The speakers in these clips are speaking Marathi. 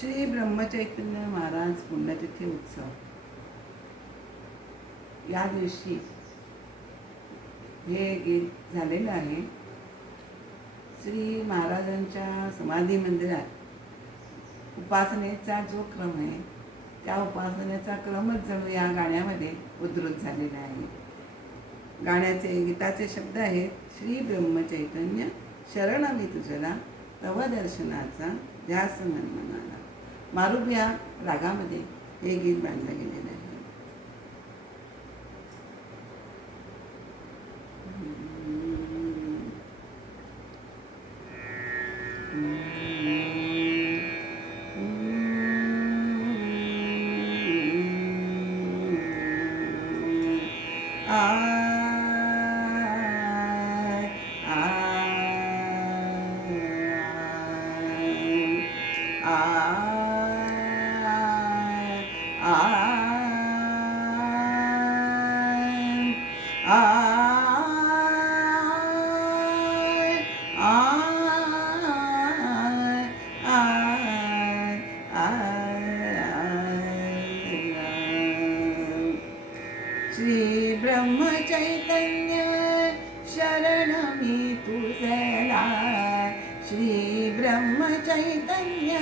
श्री ब्रह्मचैतन्य महाराज पुण्यतिथी उत्सव. या दिवशी हे गीत झालेलं आहे. श्री महाराजांच्या समाधी मंदिरात उपासनेचा जो क्रम आहे त्या उपासनेचा क्रमच जणू या गाण्यामध्ये उद्धृत झालेला आहे. गाण्याचे गीताचे शब्द आहेत श्री ब्रह्मचैतन्य शरणमी तुझला तव दर्शनाचा ध्यास मनमनाला मारुप या रागामध्ये हे गीत बांधलं गेलेलं आहे. आय, श्री ब्रह्मचैतन्य शरणमी तुझला श्री ब्रह्मचैतन्य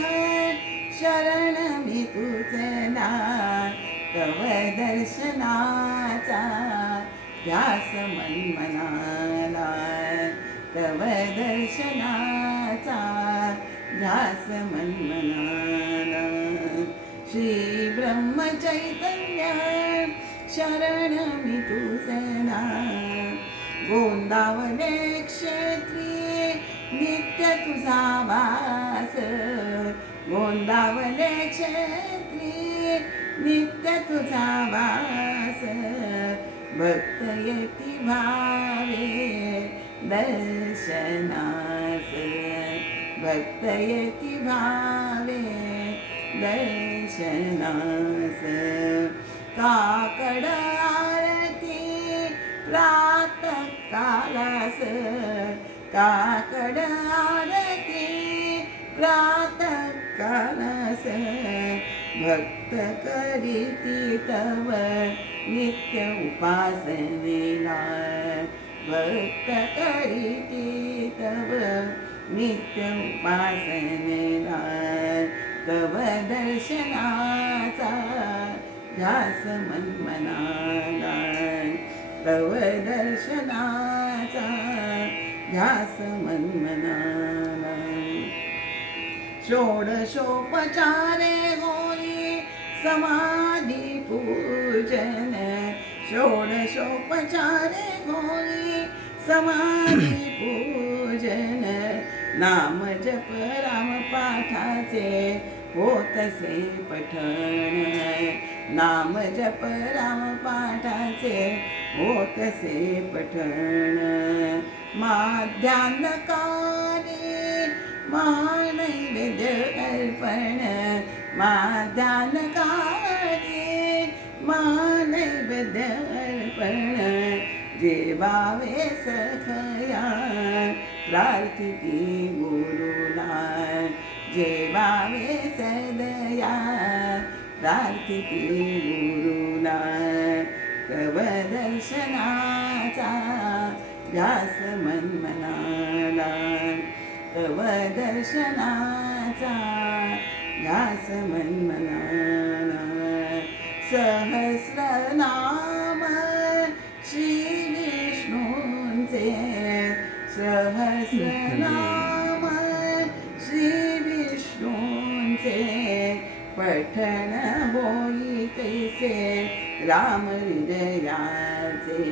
शरणमी तुझला तव दर्शनाचा व्यास मनमनाला तव दर्शनाचा ध्यास मनमनाला श्री ब्रह्मचैतन्य शरण मी तुझना गोंदावले क्षेत्री नित्य तुझा वास गोंदावले क्षेत्री नित्य तुझा वास भक्त भावे दर्शनासे भक्त भावे दर्शनास काकड आरती प्रातः कालास काकड आरती प्रातः कालास भक्त करीती तव नित्य उपासनेला. भक्त करीती तव नित्य उपासनेला. तव दर्शनाचा ध्यास मनमनाला. तव दर्शनाचा ध्यास मनमनाला. षोडशोपचारे हो समाधी पूजन षोडशोपचारे गोळी समाधी पूजन नाम जप राम पाठाचे होतसे पठण. नाम जप राम पाठाचे होतसे पठण. माध्यान्धकारी महानैवेद्य अर्पण माध्यान्ह काली महानैवेद्य अर्पण जेवावे सखया प्रार्थिती गुरुला जेवावे सदया प्रार्थिती गुरुला तव दर्शनाचा ध्यास मनमनाला तव दर्शनाचा ध्यास मन्मनन सहस्रनाम श्री विष्णूंचे सहस्रनाम श्री विष्णूंचे पठण होई कैसे? राम हृदयाचे।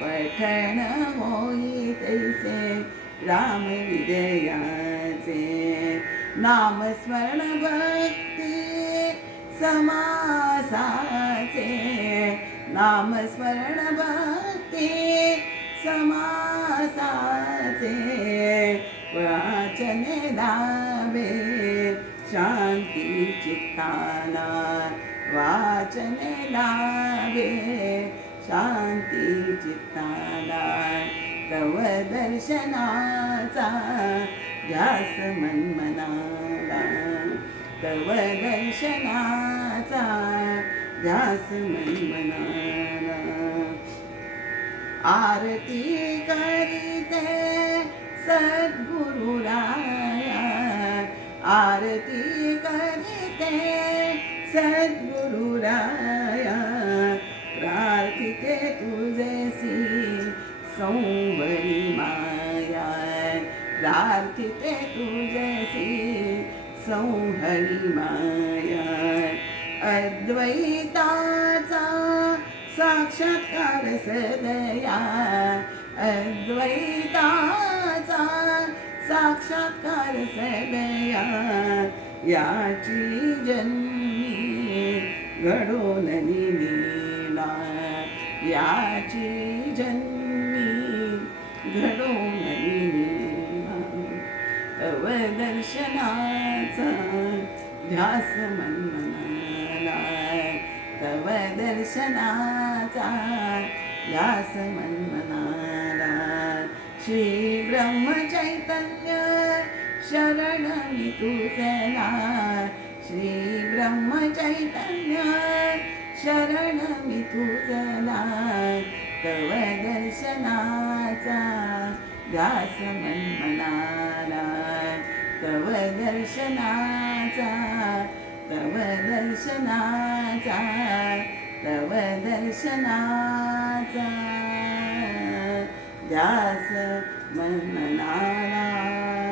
पठण होई कैसे? राम हृदयाचे। नामस्मरण भक्ती समासाचे। नामस्मरण भक्ती समासाचे। वाचने दावे शांती चित्ताना वाचने दावे शांती चित्ताला। तव दर्शनाचा ध्यास मनमनाला तव दर्शनाचा ध्यास मनमनाला आरती करीते सद्गुरुराया। आरती करीते सद्गुरुराया। प्रार्थिते तुझसी संवरी प्रार्थिते तुझसी संहरी माया अद्वैताचा साक्षात्कार सदया. अद्वैताचा साक्षात्कार सदया. याची जन्मी घडून निला. याची ध्यास मनमनाला तव दर्शनाचा ध्यास मनमनाला श्री ब्रह्मचैतन्य शरण मी तुझला श्री ब्रह्मचैतन्य शरण मी तुझला तव दर्शनाचा ध्यास मनमनाला तव दर्शनाचा तव दर्शनाचा तव दर्शनाचा ध्यास मननाला